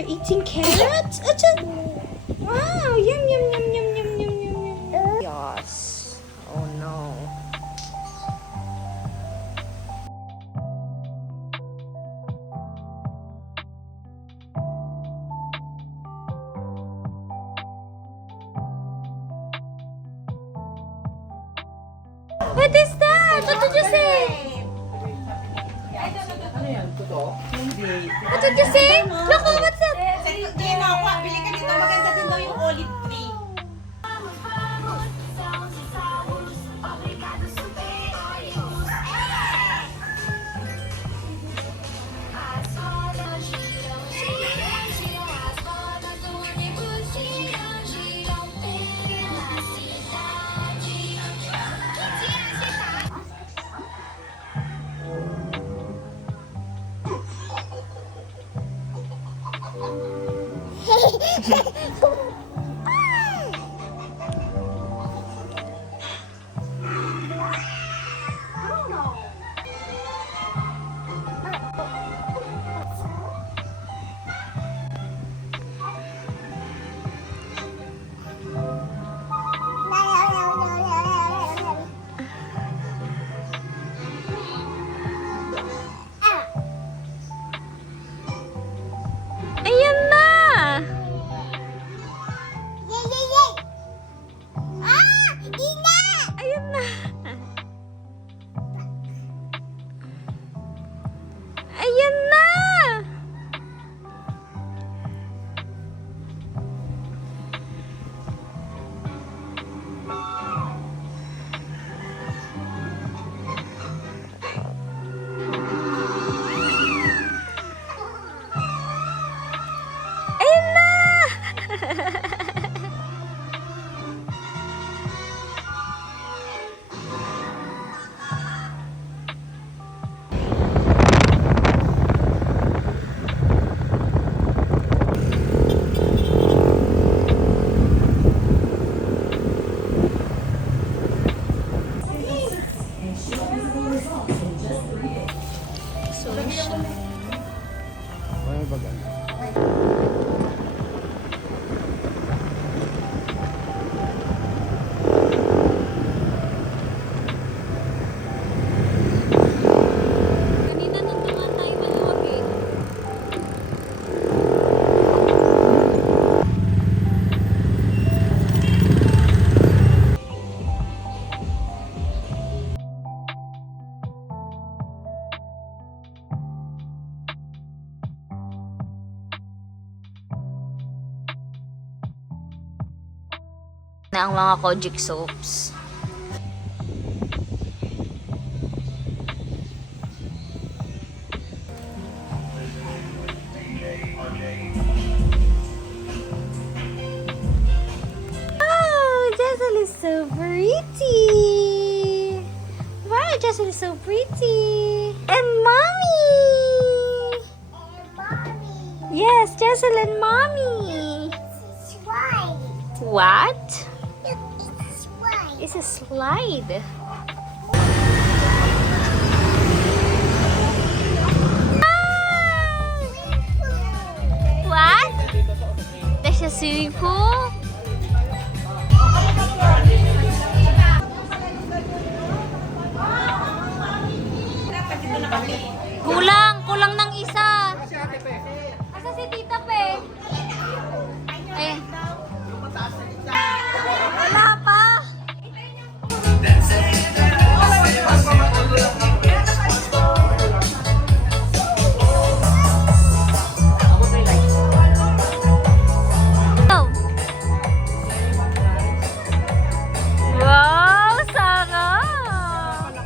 you're eating carrots? Wow, yum, yum, yum, yum, yum, yum, yum, yum. Yes. Oh no. What is that? What did you say? What did you say? Look, oh, what's that? Bili ka dito, maganda din daw yung olive tree. Ayan na! Ayan na! Ayan na! Ayan na! Kanina nandungan tayo maluwag eh. Na ang mga Kojic soaps. Oh, Jessel is so pretty. Wow, Jessel is so pretty. And mommy. Yes, Jessel and mommy. What? It's a slide. What? There's a swimming pool? Kulang ng isa. Asa si Tita Pe? Eh. Wala pa. Wow, sarap.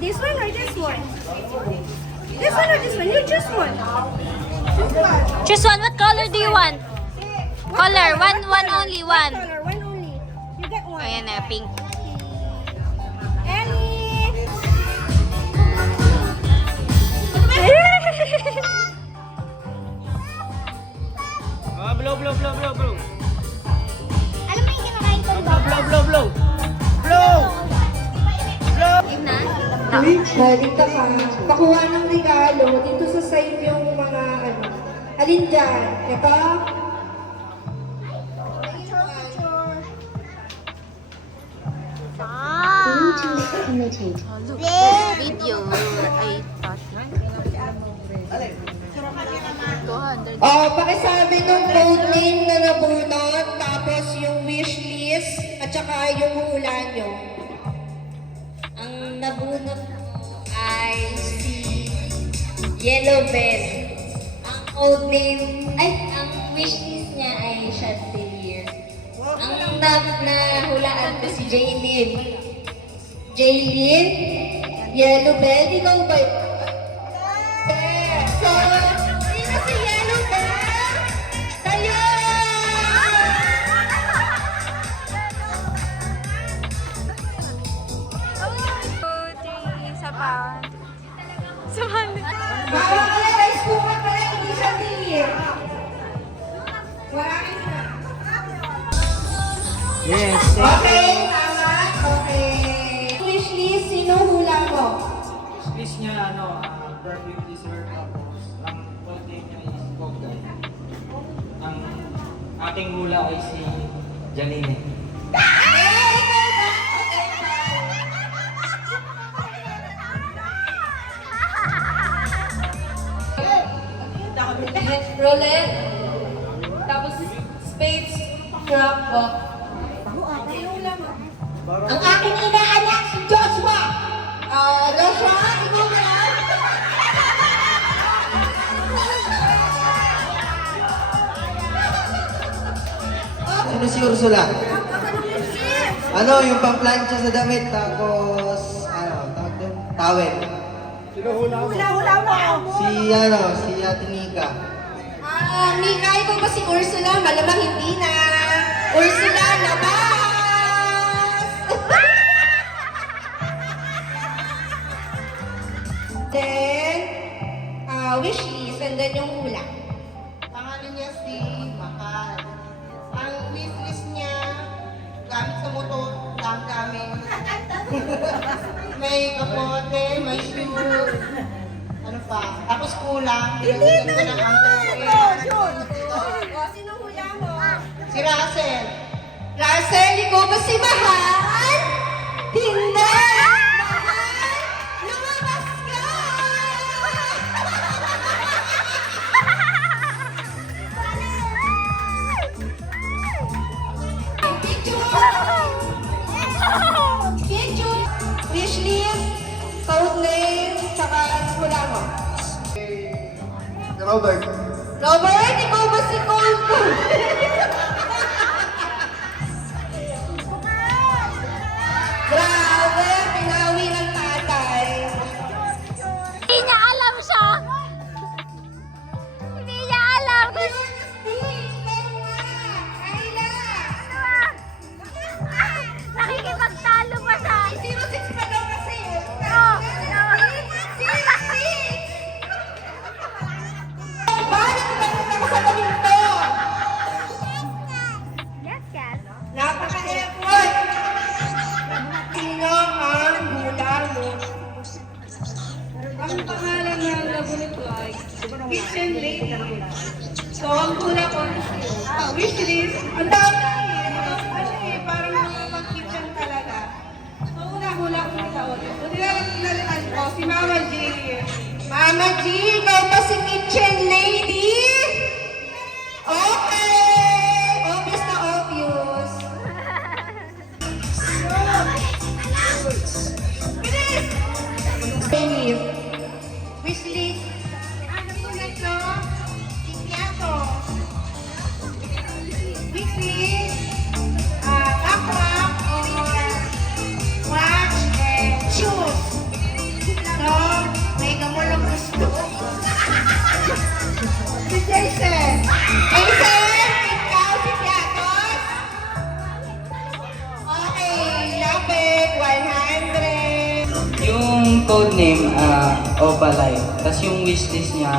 This one or this one? This one or this one? You choose one. Choose one. What color do you want? Color. One only. One. Color, one only. You get one. yan na pink. Ellie! Blow. Alam mo yung kinakain ko ba? Blow. Yun na? Dito ka. Pakuha ng regalo. Dito sa side yung mga ano. Alin dyan? Ito? Video. Ay, Oh, pakisabi nung code name na nabunot, tapos yung wish list, at saka yung hula nyo. Ang nabunot mo ay si Yellow Bell. Ang code name, ang wish list niya ay Chandelier. Ang nahulaan ko si Jaylin. Jaylin? Yellow Bell? Ikaw ba yun? So, sino si Yellow Bell? Tayo! Bawang ka na, rice cooker pa lang, hindi siya tilir. Maraming na. Yes. Okay, tama. Okay. Wish list, sino hula mo? Please niya perfume dessert tapos ang full name niya is Bogdan. Ang aking hula ay si Janine. Roulette. Tapos spades, crop, Ang aking inaanak si Joshua. Joshua, ikaw na. Ano si Ursula? Ano, yung pamplansya sa damit, tapos, tawag doon? Towel. Hula mo! Si Ate Nika. Mika, ikaw ba si Ursula? Malamang hindi na. Ursula, labas! Then, wish list, and then yung hula. Pangalan niya si Mahal. Ang wishlist niya, gamit sa motor, gamit. May kapote, may shoes, ano pa. Tapos kulang, pinagdagan ko ng underwear. Sino hula mo? Si Russell. Russell, ikaw ba si Mahal? Hindi! Mahal! Lumabas ka! Picture! Wish list, code name, saka hula mo. Robert. Robert, ikaw ba si Colco? Grabe, pinawi ng tatay. Hindi niya alam siya. Hindi niya alam. Nakikipagtalo pa siya. 06 pa daw kasi. Bakit ka sa ganito? Yes. Napaka-effort! Sino ang hula mo? Ang pangalan ng nabunot ko ay Kitchen Lady. So, ang hula ko, wish list. Ang dami! Parang mga kitchen talaga. So, hula ko nila ulit. So, nilalagyan ko si Mama G. Mama G, ikaw ba si Kitchen Lady? Okay! Obvious na obvious. Baby. Wish list. Ano po na ito? Si Piato. Wish list. Backpack or watch and shoes. So, may gamulong gusto. code name, Opalite. Tapos yung wishlist niya,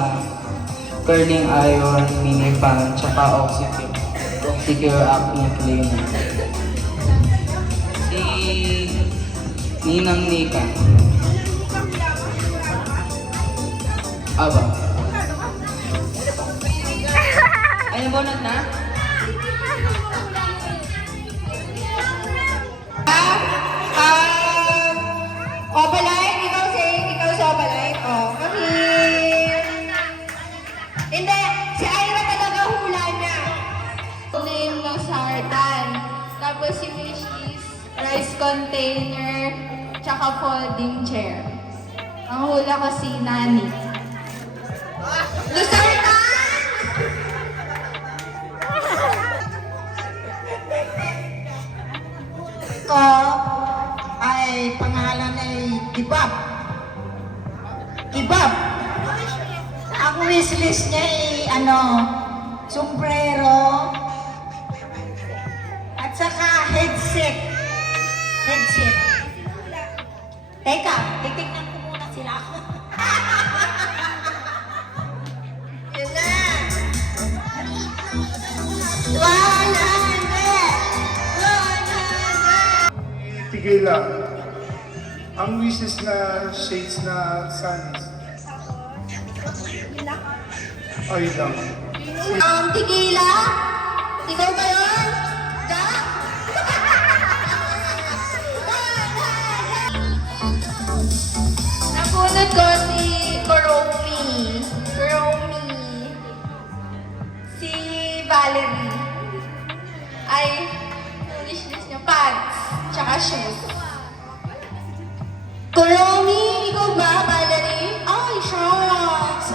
curling iron, mini fan, tsaka Oxycure acne cleaner. Si Ninang Nika. Aba. Ay, nabunod na? Opalite, ikaw si Opalite. Oh, kahit. Hindi, si Ira talaga hula niya. Name ng sartan. Tapos yung wishlist, rice container, tsaka folding chair. Ang hula ko si Nani. Lusartan! Ko ay pangalan ay Kibab. Kibab. Ang wishlist niya ay sombrero at saka headset. Headset. Teka, titignan ko muna sila. Yun na. 100! Tigila. Ang wishes na shades na suns. Ay lang. Tequila? Ikaw ba yun? Jack? Napunod ko si Kuromi. Si Valerie. Ay, yung wishlist niya, pants, tsaka shoes. Kuromi, ikaw ba, Valerie? Ay, shucks!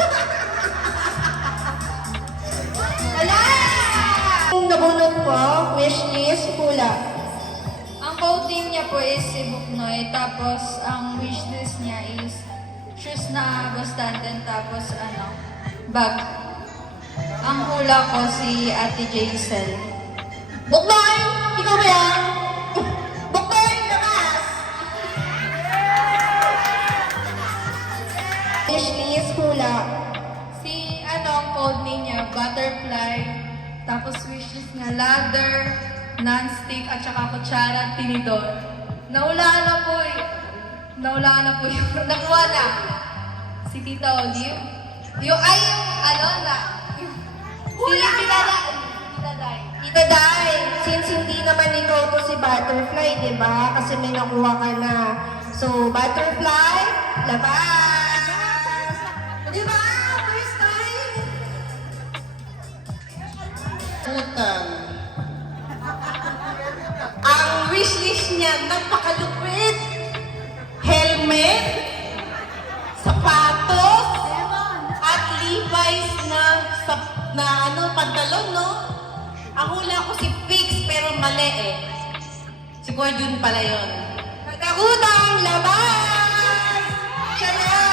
Wala! Yung nabunod po, wishlist, hula. Ang code name niya po is si Buknoy. Tapos, ang wishlist niya is shoes na bastante. Tapos, bag. Ang hula ko si Ate Jaisel. Buknoy! Ikaw ba yan? Buknoy, labas! Wishlist, hula. Si, ang code name niya, Butterfly. Tapos, wishlist niya, ladder, non-stick, at saka kutsara, tinidor. Naulaan na po yung, nakuha na. Si Tita Olive. Yung, Tita Day, since hindi naman ikaw to si Butterfly, di ba? Kasi may nakuha ka na. So, Butterfly, labas! Di ba? First time? Utang. Ang wishlist niya, napakalupit. Helmet, sapatos, at Levi's na pantalon, no? Ang hula ko si Fix, pero mali eh. Si Gordon pala yun. Nagkakutang, labas! Tara!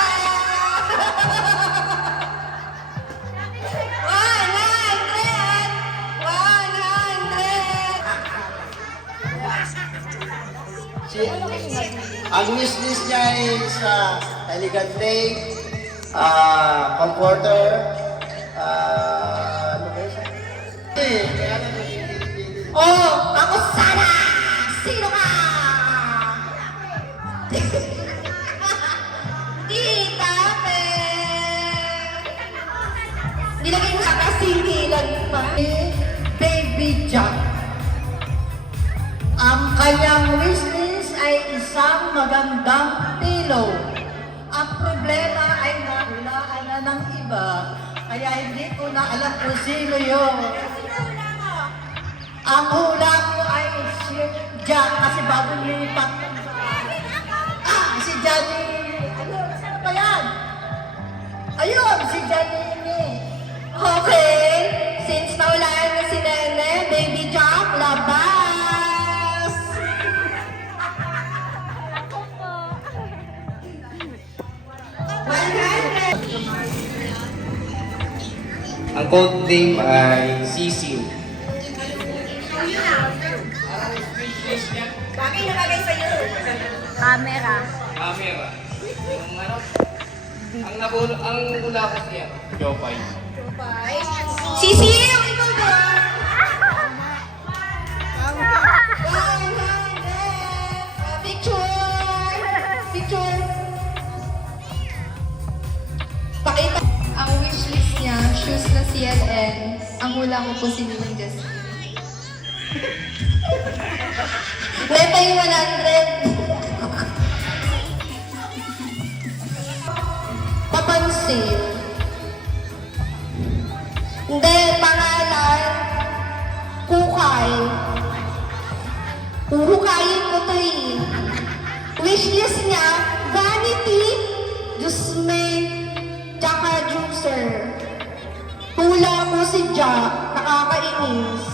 100! Ang wishlist niya ay sa elegante, comforter, ano ba yun? Oh, ako sana! Sino ka? Tita Pe! Nilagay mo sa kasingilan pa. Baby Jack. Ang kanyang wishlist ay isang magandang pillow. Ang problema ay nahulaan na ng iba, kaya hindi ko na alam kung sino yun. Ang hula ko ay si Jack kasi bago lipat. Si Johnny. Ayun, saan ba yan? Ayun, si Johnny. Okay, since naulaan na si Nene, Baby Jack, labas! Ang code name ay Sisiu. Bagay na bagay sa'yo. camera. Camera. Yung ano, ang hula ko siya, Jopay. Sisiw, ikaw ba? 100. Picture. Pakita. Ang wishlist niya, shoes na CNN. Ang hula ko po si Ninong Jessie. Neta yung 100. Papansin. Hindi, pangalan. Kukay. Uhukayin ko to eh. Wishlist niya, vanity, Diyosme, tsaka juicer. Hula ko si Jack, nakakainis.